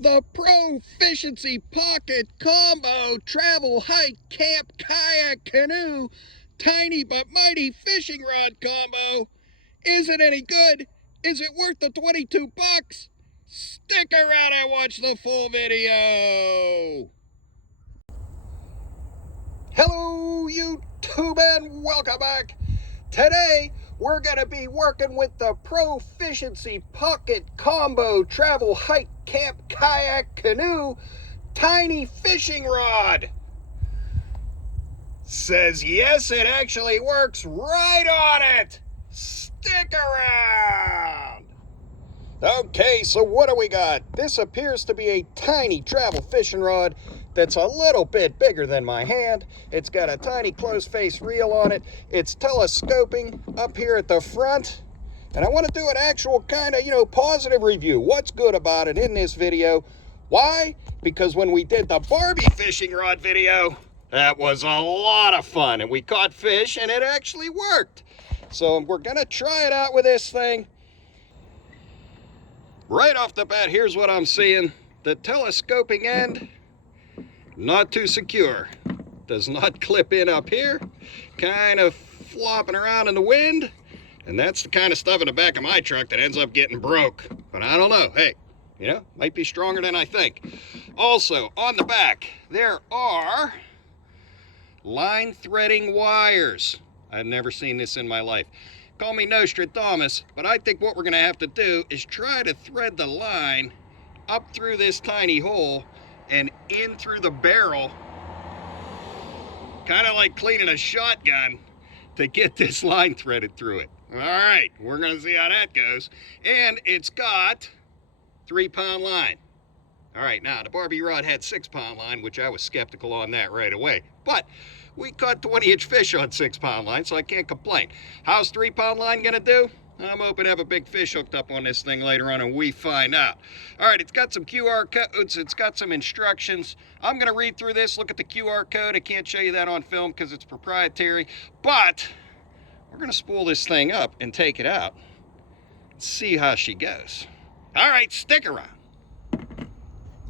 The Proficiency Pocket Combo Travel Hike Camp Kayak Canoe Tiny but Mighty Fishing Rod Combo. Is it any good? Is it worth the 22 bucks? Stick around and watch the full video. Hello YouTube and welcome back. Today we're going to be working with the Proficiency Pocket Combo Travel Hike Camp Kayak Canoe Tiny Fishing Rod. Says yes, it actually works. Right on it. Stick around. Okay, so what do we got? This appears to be a tiny travel fishing rod that's a little bit bigger than my hand. It's got a tiny closed face reel on it. It's telescoping up here at the front. And I want to do an actual kind of, positive review. What's good about it in this video? Why? Because when we did the Barbie fishing rod video, that was a lot of fun. And we caught fish and it actually worked. So we're going to try it out with this thing. Right off the bat, here's what I'm seeing. The telescoping end, not too secure. Does not clip in up here. Kind of flopping around in the wind. And that's the kind of stuff in the back of my truck that ends up getting broke. But I don't know. Hey, might be stronger than I think. Also, on the back, there are line threading wires. I've never seen this in my life. Call me Nostradamus, but I think what we're going to have to do is try to thread the line up through this tiny hole and in through the barrel, kind of like cleaning a shotgun, to get this line threaded through it. All right, we're going to see how that goes. And it's got 3-pound line. All right, now the Barbie rod had 6-pound line, which I was skeptical on that right away. But we caught 20-inch fish on 6-pound line, so I can't complain. How's 3-pound line gonna do? I'm hoping to have a big fish hooked up on this thing later on and we find out. All right, it's got some QR codes. It's got some instructions. I'm gonna read through this, look at the QR code. I can't show you that on film because it's proprietary, but we're gonna spool this thing up and take it out and see how she goes. All right, stick around.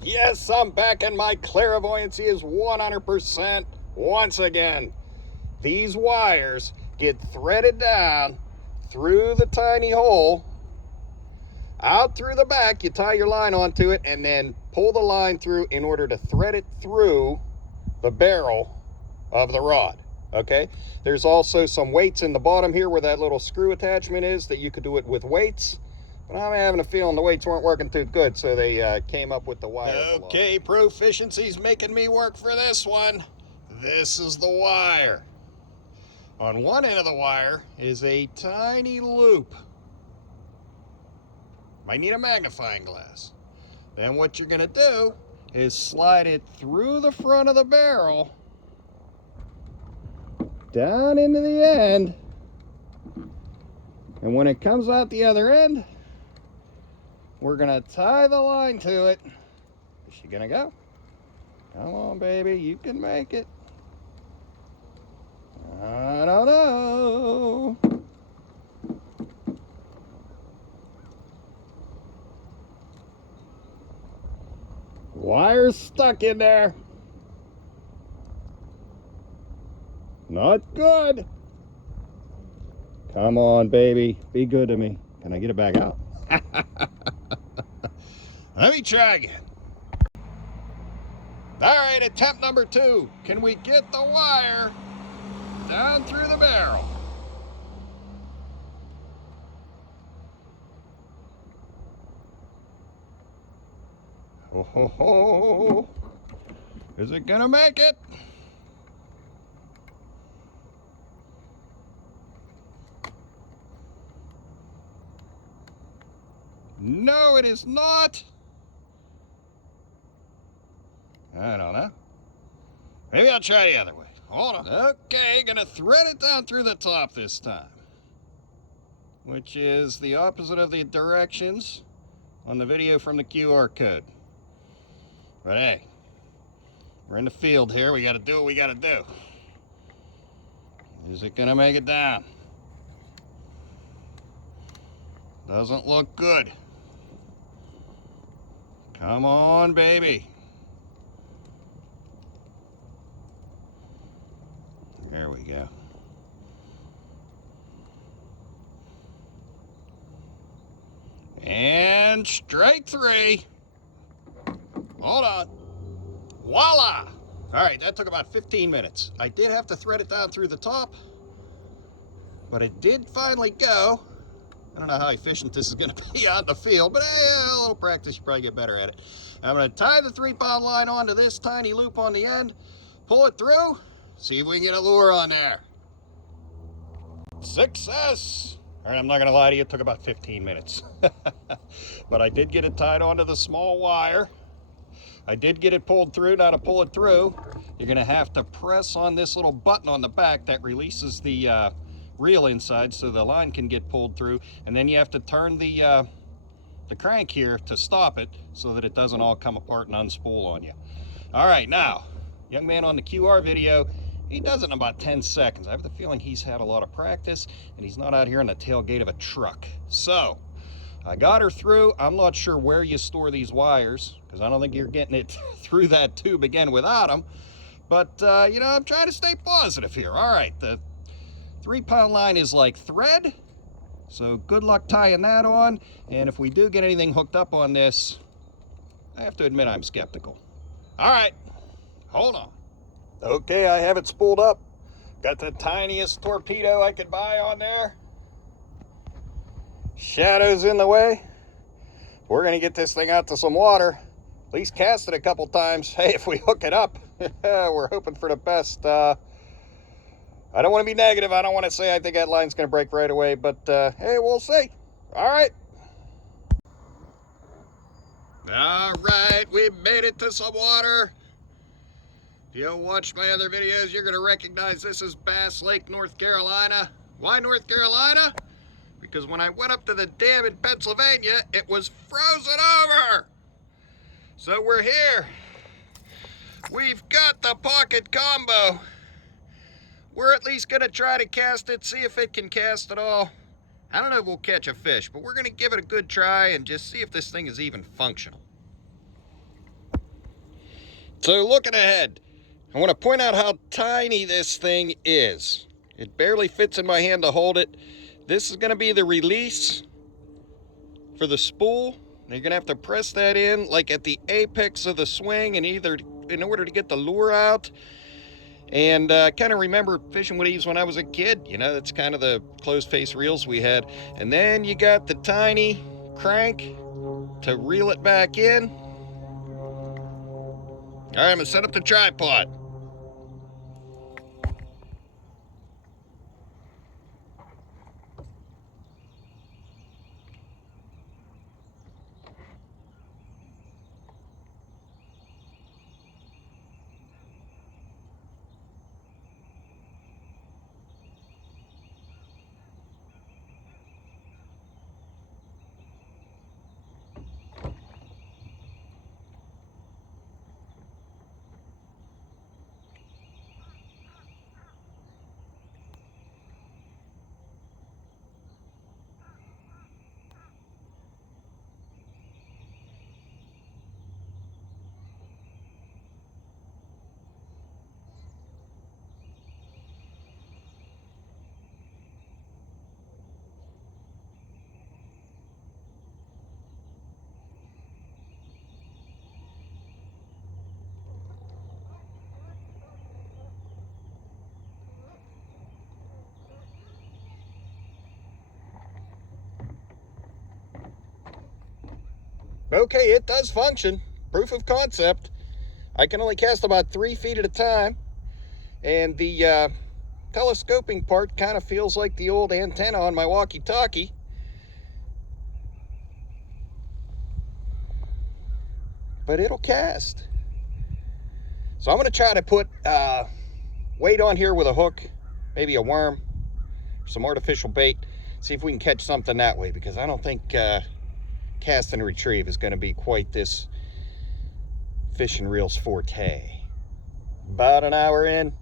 Yes, I'm back and my clairvoyancy is 100% once again. These wires get threaded down through the tiny hole, out through the back. You tie your line onto it and then pull the line through in order to thread it through the barrel of the rod. Okay, there's also some weights in the bottom here where that little screw attachment is that you could do it with weights. But I'm having a feeling the weights weren't working too good, so they came up with the wire. Okay, Proficiency's making me work for this one. This is the wire. On one end of the wire is a tiny loop. Might need a magnifying glass. Then what you're gonna do is slide it through the front of the barrel, down into the end, and when it comes out the other end, we're gonna tie the line to it. Is she gonna go? Come on, baby, you can make it. I don't know. Wire's stuck in there. Not good. Come on, baby, be good to me. Can I get it back out? Let me try again. All right, attempt number 2. Can we get the wire down through the barrel? Oh, ho, ho. Is it gonna make it? No, it is not. I don't know. Maybe I'll try the other way. Hold on. Okay, gonna thread it down through the top this time, which is the opposite of the directions on the video from the QR code. But hey, we're in the field here. We gotta do what we gotta do. Is it gonna make it down? Doesn't look good. Come on, baby. There we go. And strike 3. Hold on. Voila! All right, that took about 15 minutes. I did have to thread it down through the top, but it did finally go. I don't know how efficient this is going to be on the field, but a little practice, you probably get better at it. I'm going to tie the 3-pound line onto this tiny loop on the end, pull it through, see if we can get a lure on there. Success! All right, I'm not going to lie to you, it took about 15 minutes. But I did get it tied onto the small wire. I did get it pulled through. Now to pull it through, you're going to have to press on this little button on the back that releases the reel inside so the line can get pulled through. And then you have to turn the crank here to stop it so that it doesn't all come apart and unspool on you. All right, now, young man on the QR video, he does it in about 10 seconds. I have the feeling he's had a lot of practice and he's not out here in the tailgate of a truck. So I got her through. I'm not sure where you store these wires because I don't think you're getting it through that tube again without them. But, you know, I'm trying to stay positive here. All right, the 3-pound line is like thread. So good luck tying that on. And if we do get anything hooked up on this, I have to admit I'm skeptical. All right, hold on. Okay, I have it spooled up. Got the tiniest torpedo I could buy on there. Shadows in the way. We're gonna get this thing out to some water. At least cast it a couple times. Hey, if we hook it up, we're hoping for the best. I don't want to be negative. I don't want to say I think that line's gonna break right away, but hey, we'll see. All right. All right, we made it to some water. If you watched my other videos, you're gonna recognize this is Bass Lake, North Carolina. Why North Carolina? Because when I went up to the dam in Pennsylvania, it was frozen over. So we're here. We've got the pocket combo. We're at least gonna try to cast it, see if it can cast at all. I don't know if we'll catch a fish, but we're gonna give it a good try and just see if this thing is even functional. So looking ahead, I want to point out how tiny this thing is. It barely fits in my hand to hold it. This is going to be the release for the spool. You're going to have to press that in like at the apex of the swing in order to get the lure out. And I kind of remember fishing with these when I was a kid. You know, that's kind of the closed face reels we had. And then you got the tiny crank to reel it back in. All right, I'm going to set up the tripod. Okay, it does function. Proof of concept. I can only cast about 3 feet at a time. And the telescoping part kind of feels like the old antenna on my walkie-talkie. But it'll cast. So I'm going to try to put weight on here with a hook, maybe a worm, some artificial bait. See if we can catch something that way, because I don't think cast and retrieve is going to be quite this fishing reel's forte. About an hour in,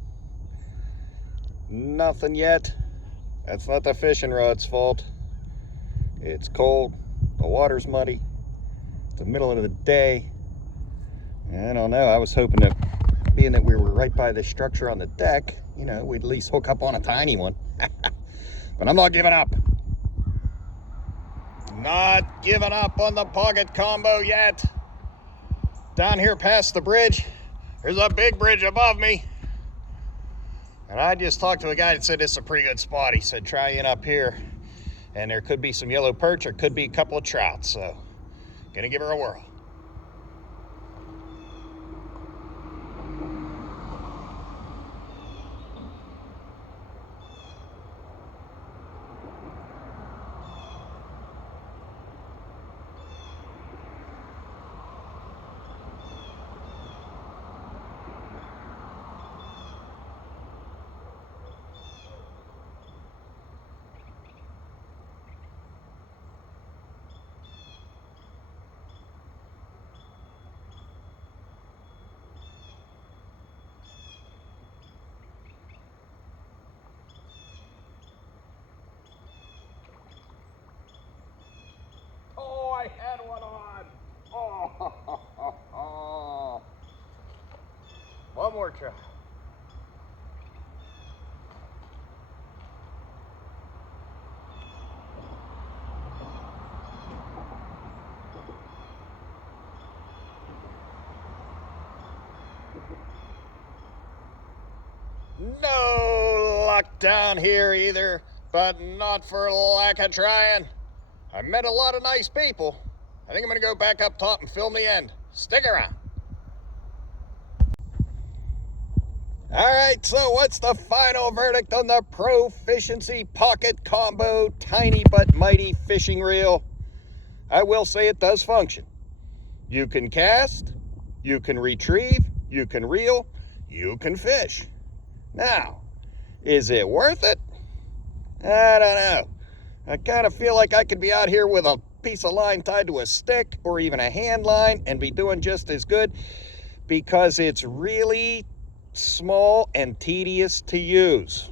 nothing yet. That's not the fishing rod's fault. It's cold, the water's muddy, the middle of the day. I don't know. I was hoping that, being that we were right by this structure on the deck, you know, we'd at least hook up on a tiny one. But I'm not giving up. Not giving up on the pocket combo yet. Down here past the bridge, there's a big bridge above me. And I just talked to a guy that said it's a pretty good spot. He said, try in up here. And there could be some yellow perch, or could be a couple of trout. So, gonna give her a whirl. Oh, I had one on. Oh, one more try. No luck down here either, but not for lack of trying. I met a lot of nice people. I think I'm gonna go back up top and film the end. Stick around. All right, so what's the final verdict on the Profishiency Pocket Combo Tiny But Mighty Fishing Reel? I will say it does function. You can cast, you can retrieve, you can reel, you can fish. Now, is it worth it? I don't know. I kind of feel like I could be out here with a piece of line tied to a stick or even a hand line and be doing just as good, because it's really small and tedious to use.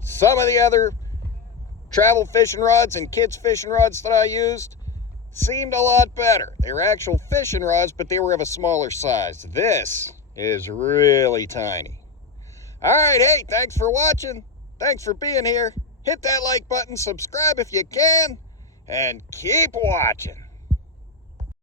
Some of the other travel fishing rods and kids fishing rods that I used seemed a lot better. They were actual fishing rods, but they were of a smaller size. This is really tiny. All right, hey, thanks for watching. Thanks for being here. Hit that like button, subscribe if you can, and keep watching.